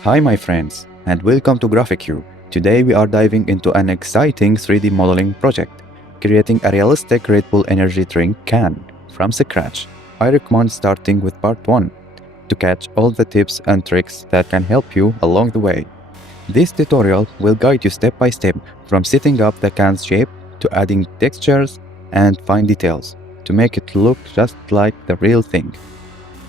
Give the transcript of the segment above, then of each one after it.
Hi my friends, and welcome to GraphiQ. Today we are diving into an exciting 3D modeling project, creating a realistic Red Bull energy drink can from scratch. I recommend starting with part 1 to catch all the tips and tricks that can help you along the way. This tutorial will guide you step by step from setting up the can's shape to adding textures and fine details to make it look just like the real thing.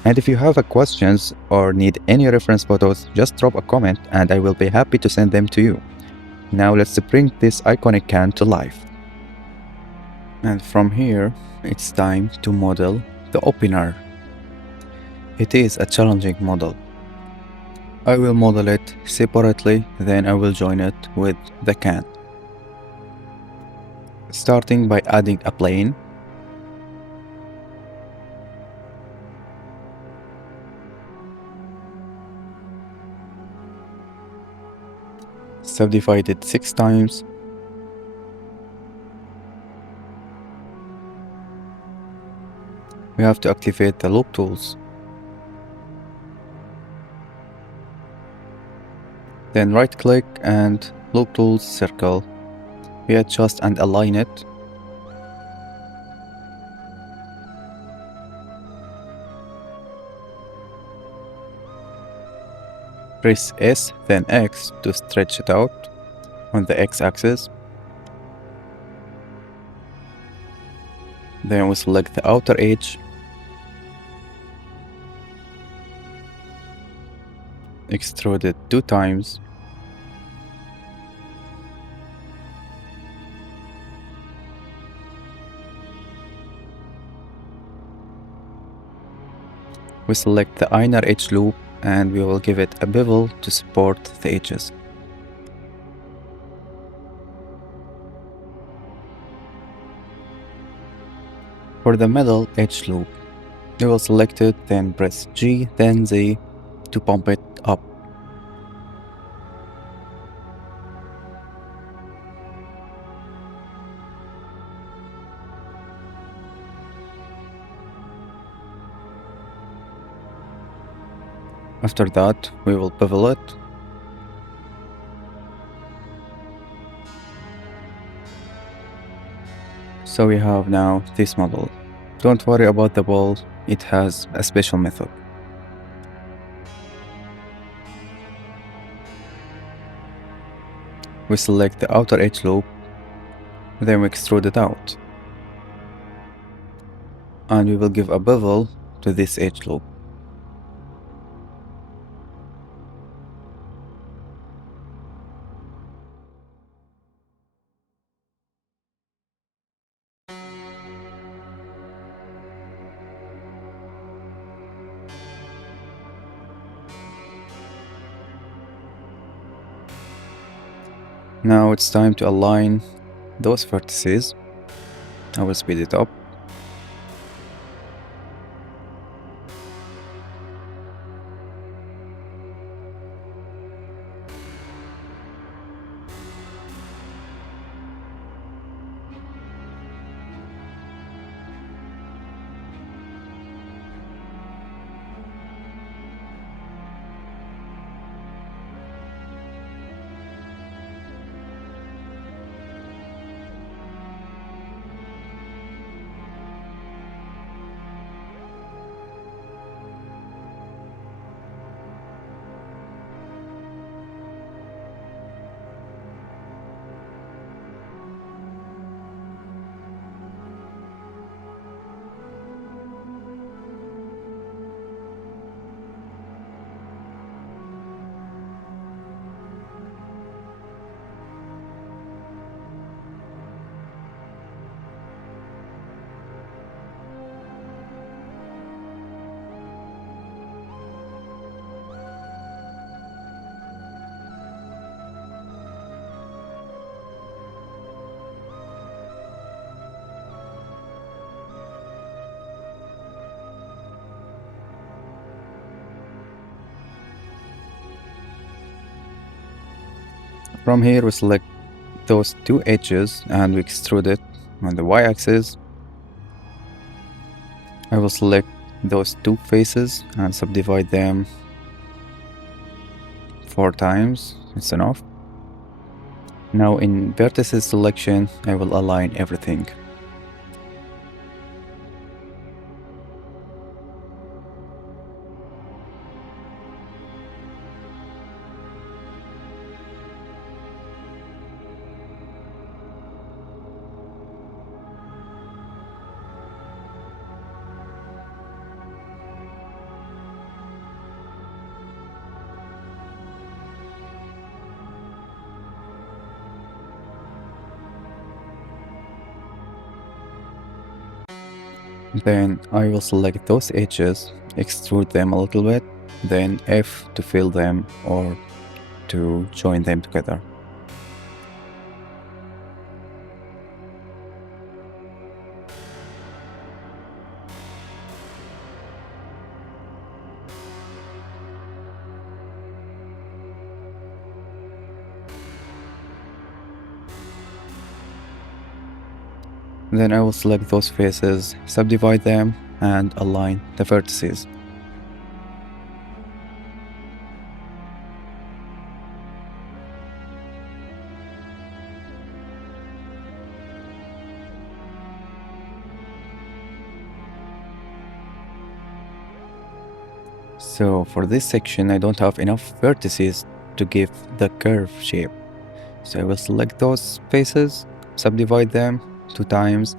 And if you have questions or need any reference photos, just drop a comment and I will be happy to send them to you. Now let's bring this iconic can to life. And from here, it's time to model the opener. It is a challenging model. I will model it separately, then I will join it with the can. Starting by adding a plane. Subdivide it 6 times. We have to activate the loop tools. Then right click and loop tools circle. We adjust and align it. Press S then X to stretch it out on the X axis. Then we select the outer edge. Extrude it 2 times. We select the inner edge loop and we will give it a bevel to support the edges. For the middle edge loop, we will select it, then press G, then Z to pump it up. After that, we will bevel it. So we have now this model. Don't worry about the ball, it has a special method. We select the outer edge loop, then we extrude it out. And we will give a bevel to this edge loop. Now it's time to align those vertices. I will speed it up. From here we select those 2 edges and we extrude it on the y-axis. I will select those 2 faces and subdivide them 4 times, it's enough. Now in vertices selection, I will align everything. Then I will select those edges, extrude them a little bit, then F to fill them or to join them together. Then I will select those faces, subdivide them, and align the vertices. So for this section, I don't have enough vertices to give the curve shape. So I will select those faces, subdivide them 2 times,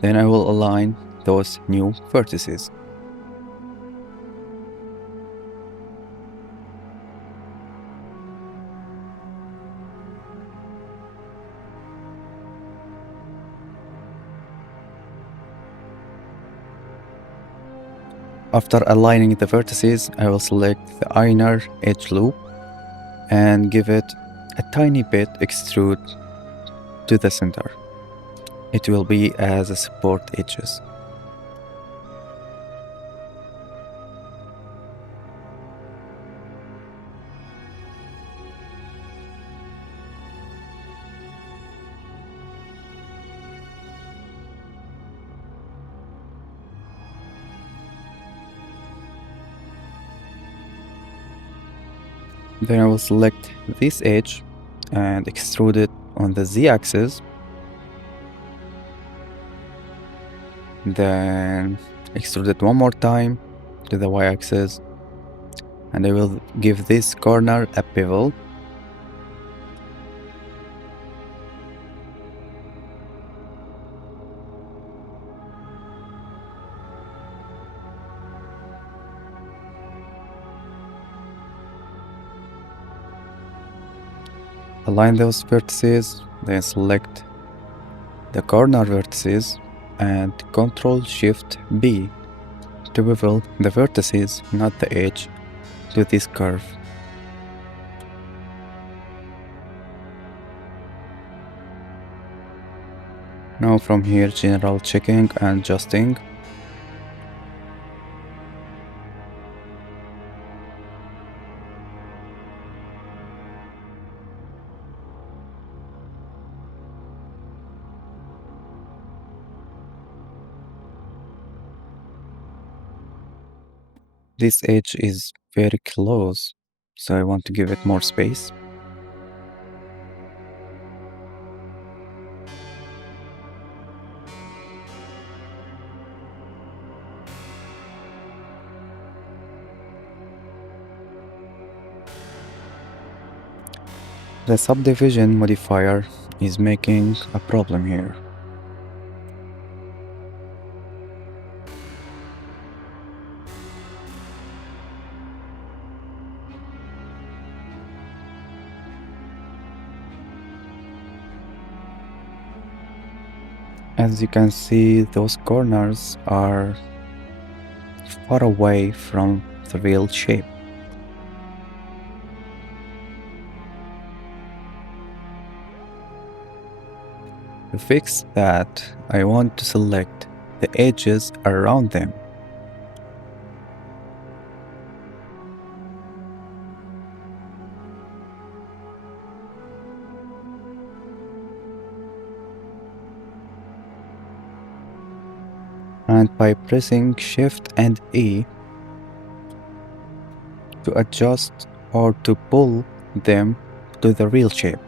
then I will align those new vertices. After aligning the vertices, I will select the inner edge loop and give it a tiny bit extrude to the center. It will be as a support edges. Then I will select this edge and extrude it on the z-axis. Then extrude it one more time to the y-axis, and I will give this corner a bevel. Align those vertices, then select the corner vertices and Ctrl Shift B to bevel the vertices, not the edge, to this curve. Now from here, general checking and adjusting. This edge is very close, so I want to give it more space. The subdivision modifier is making a problem here. As you can see, those corners are far away from the real shape. To fix that, I want to select the edges around them. And by pressing Shift and E to adjust or to pull them to the real shape.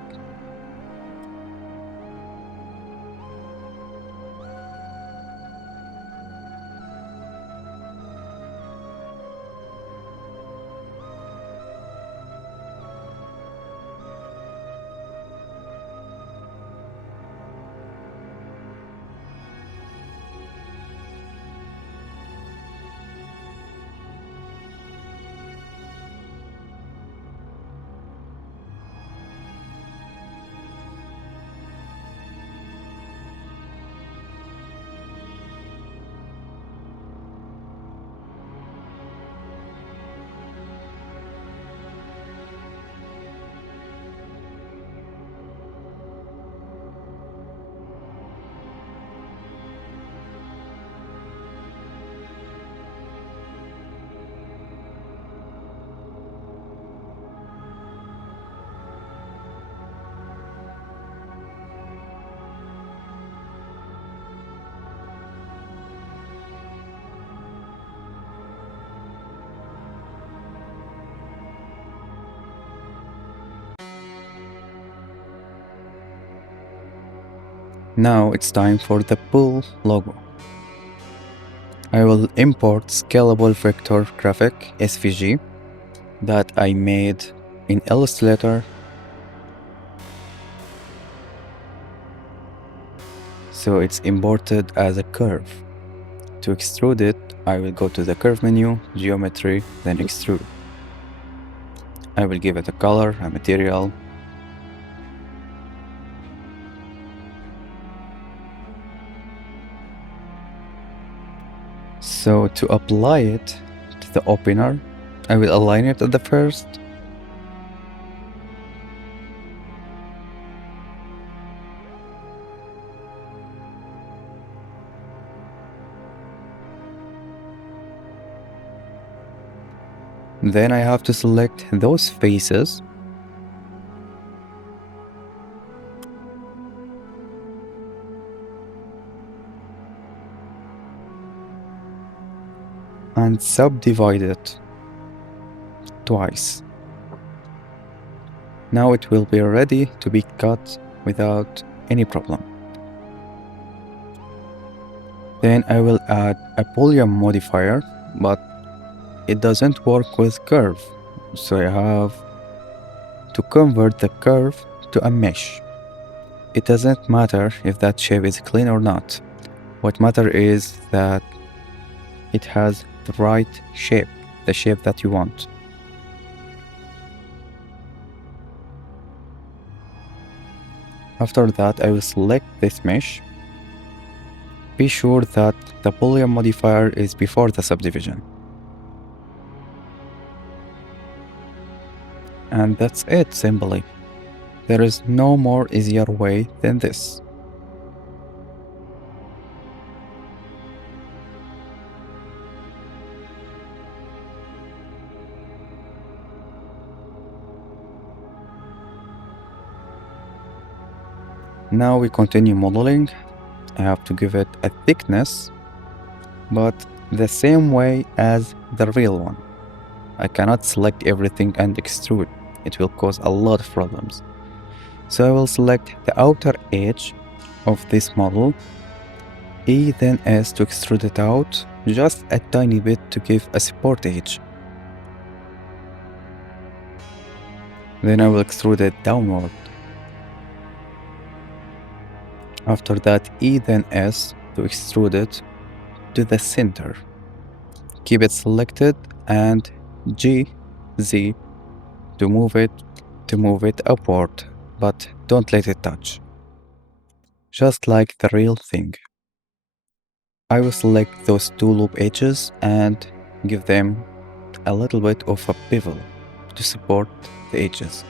Now it's time for the pool logo. I will import scalable vector graphic SVG that I made in Illustrator. So it's imported as a curve. To extrude it, I will go to the curve menu, geometry, then extrude. I will give it a color, a material. So to apply it to the opener, I will align it at the first. Then I have to select those faces. And subdivide it twice. Now it will be ready to be cut without any problem. Then I will add a Boolean modifier, but it doesn't work with curve, so I have to convert the curve to a mesh. It doesn't matter if that shape is clean or not. What matters is that it has the right shape, the shape that you want. After that, I will select this mesh. Be sure that the Boolean modifier is before the subdivision. And that's it, simply. There is no more easier way than this. Now we continue modeling. I have to give it a thickness, but the same way as the real one. I cannot select everything and extrude. It will cause a lot of problems. So I will select the outer edge of this model, E then S to extrude it out, just a tiny bit to give a support edge. Then I will extrude it downward. After that, E then S to extrude it to the center. Keep it selected and G, Z to move it upward, but don't let it touch. Just like the real thing. I will select those two loop edges and give them a little bit of a bevel to support the edges.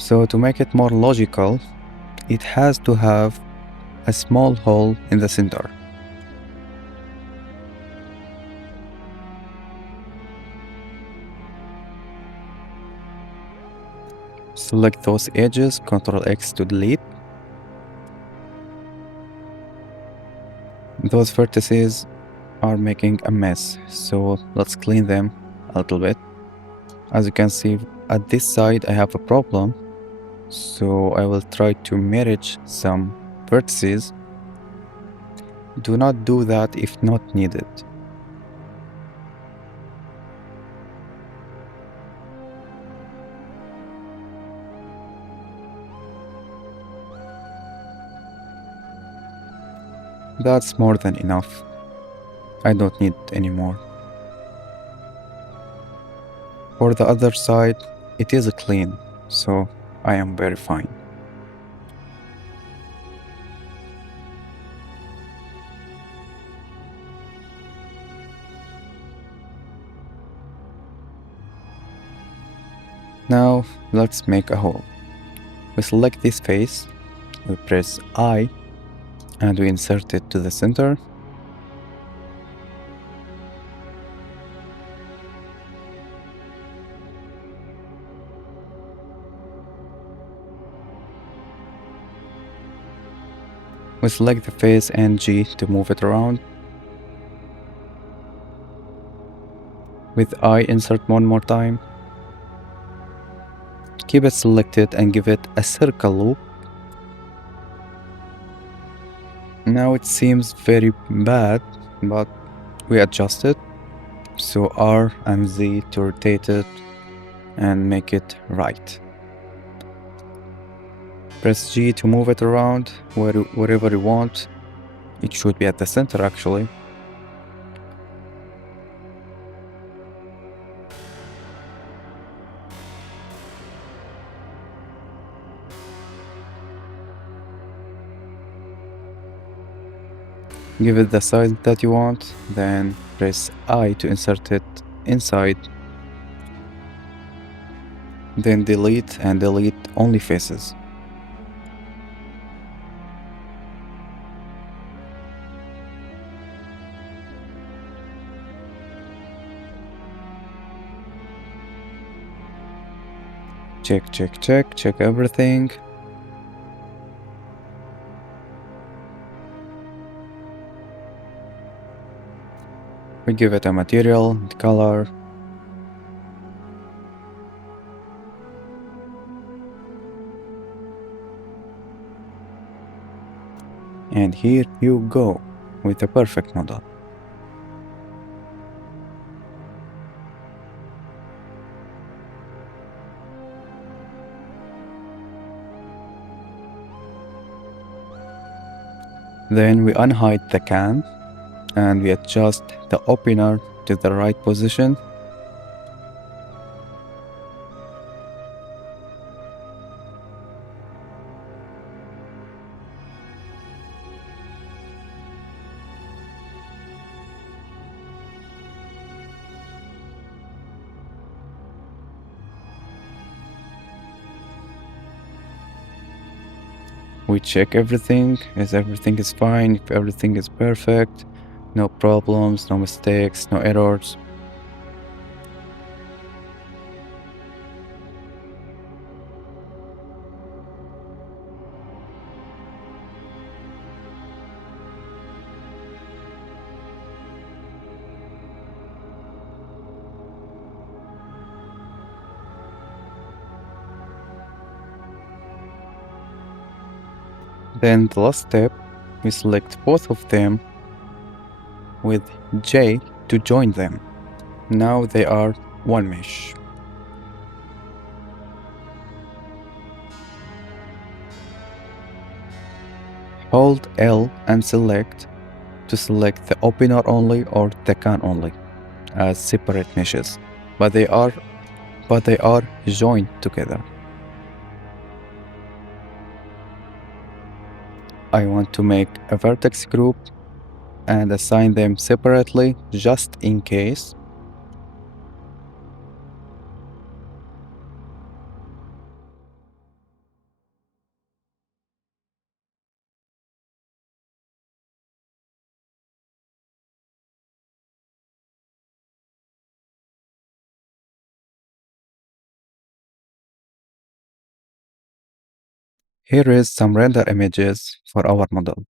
So to make it more logical, it has to have a small hole in the center. Select those edges, Ctrl X to delete. Those vertices are making a mess, so let's clean them a little bit. As you can see, at this side I have a problem, so I will try to merge some vertices. Do not do that if not needed. That's more than enough. I don't need any more. For the other side, it is clean, so I am very fine. Now let's make a hole. We select this face, we press I, and we insert it to the center. We select the face and G to move it around. With I, insert one more time. Keep it selected and give it a circle loop. Now it seems very bad, but we adjust it. So R and Z to rotate it and make it right. Press G to move it around wherever you want. It should be at the center actually. Give it the size that you want, then press I to insert it inside. Then delete and delete only faces. Check everything. We give it a material and color. And here you go with a perfect model. Then we unhide the can and we adjust the opener to the right position. We check everything, if everything is fine, if everything is perfect, no problems, no mistakes, no errors. Then the last step, we select both of them with J to join them. Now they are one mesh. Hold L and select to select the opener only or the can only as separate meshes, but they are joined together. I want to make a vertex group and assign them separately just in case. Here is some render images for our model.